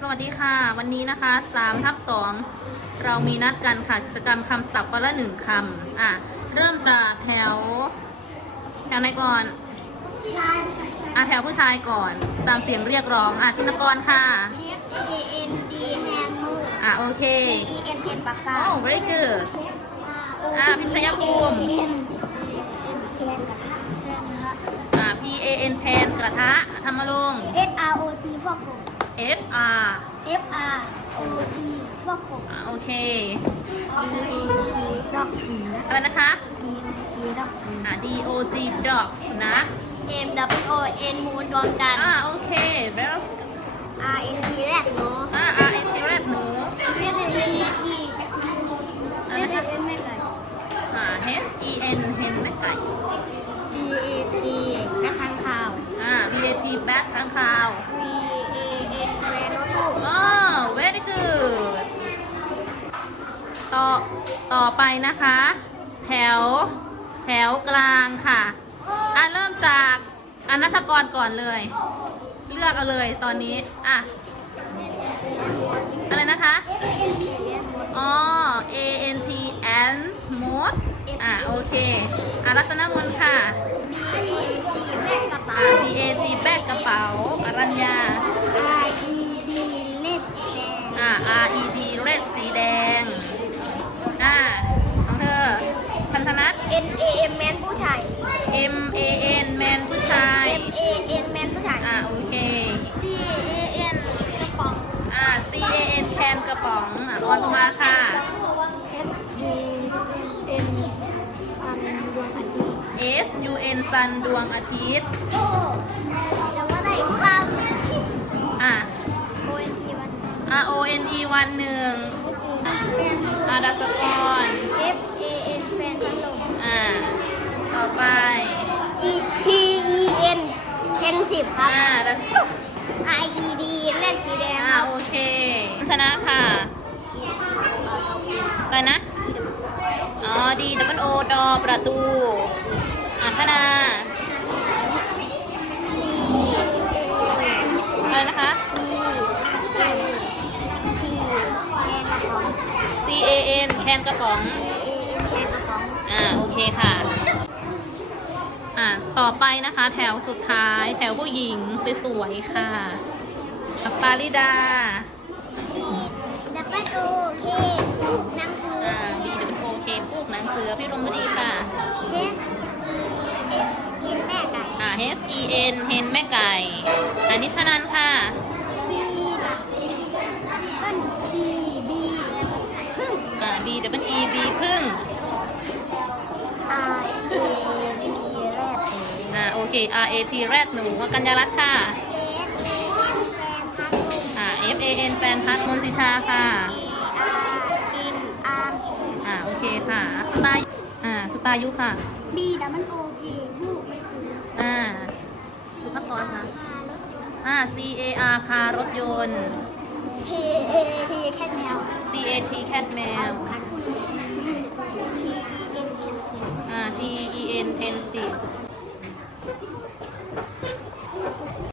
สวัสดีค่ะ วันนี้นะคะ3ทับ2เรามีนัดกันค่ะกิจกรรมคำศัพท์วันละหนึ่งคำอะ เริ่มจากแถว แถวไหนก่อนอะแถวผู้ชายก่อนตามเสียงเรียกร้องอะธินกรค่ะ F A N D แฮมเมอร์อะโอเค E N N ปากกา โอ้ very good อะพิชยภูมิ N N แคนกระทะแคนกระทะอะ P A N แพนกระทะธรรมลงค์ S R O G ฟอกกบ F R F R O G ฟอกกบอะโอเค D O G ดอกเสืออะไรนะคะ D O G ดอกเสืออะ D O G dogs นะ M W O N มูนดวงจันทร์ อะโอเค very R N T แรดหนูอะ R N T แรดหนู S N N E T อะไร S นะคะ N N แม่ไก่ อ่า H E N เฮนแม่ไก่ D A T กระทังข่าว อ่า B A T แบ็คข้างคาว V A N แวร์รถตู้ อ๋อ very good ต่อต่อไปนะคะ แถวแถวกลางค่ะอะเริ่มจากอนัทกรก่อนเลย เลือกเอาเลยตอนนี้อะอะไรนะคะ อ๋อ A N T and mode อะโอเคอะรัตนมนต์ค่ะ B A G แม่กระเป๋าอ่า B A G แบกกระเป๋าอรัญญา A M แมนผู้ชาย M A N แมนผู้ชาย M A N แมนผู้ชาย อ่าโอเค C A N กระป๋องอ่า C A N แคนกระป๋องอะออนมาค่ะ S U N ซันดวงอาทิตย์ S U N ซันดวงอาทิตย์โอ้จำว่าได้ตามอ่า O N T วัน R O N E วันหนึ่งอ่าดัสกร F A N แฟนพัดลม อ่า ต่อไป E T E N เทน สิบครับ อ่าดัส I E D เลสสีแดงอ่าครับโอเคชนะค่ะ อะไรนะ อ๋อ ดีดับเบิลโอดอประตู อ่าธนาอะไรนะคะ T แคนกระป๋อง C A N แคนกระป๋อง A N แคนกระป๋อง อ่า โอเคค่ะ อ่าต่อไปนะคะ แถวสุดท้าย แถวผู้หญิงสวยๆค่ะปาริดา B W O K ลูกหนังสือ อ่า B W O K ปลูกหนังสือพี่รมดีค่ะ S E N กินแม่ไก่ อ่า H E N เฮนแม่ไก่อันนี้ชนันค่ะ B ต้น E B พึ่ง อ่า B W E B พึ่ง R A T แรด อ่า โอ เค R A T แรดหนูกัญญารัตน์ค่ะ S A N แฟนพัดลมอ่า F A N แฟนพัฒน์มนต์สิชาค่ะ R N R อ่าโอเคค่ะ สตาร์อ่าสตาร์ยุค่ะ B W O K ลูกไม่ถึงอ่า สุภกรค่ะ อ่า C A R คารถยนต์ K A T แค่แมว C A T แคทแมว T E N แคนเซิลอ่า T E N เทนสิ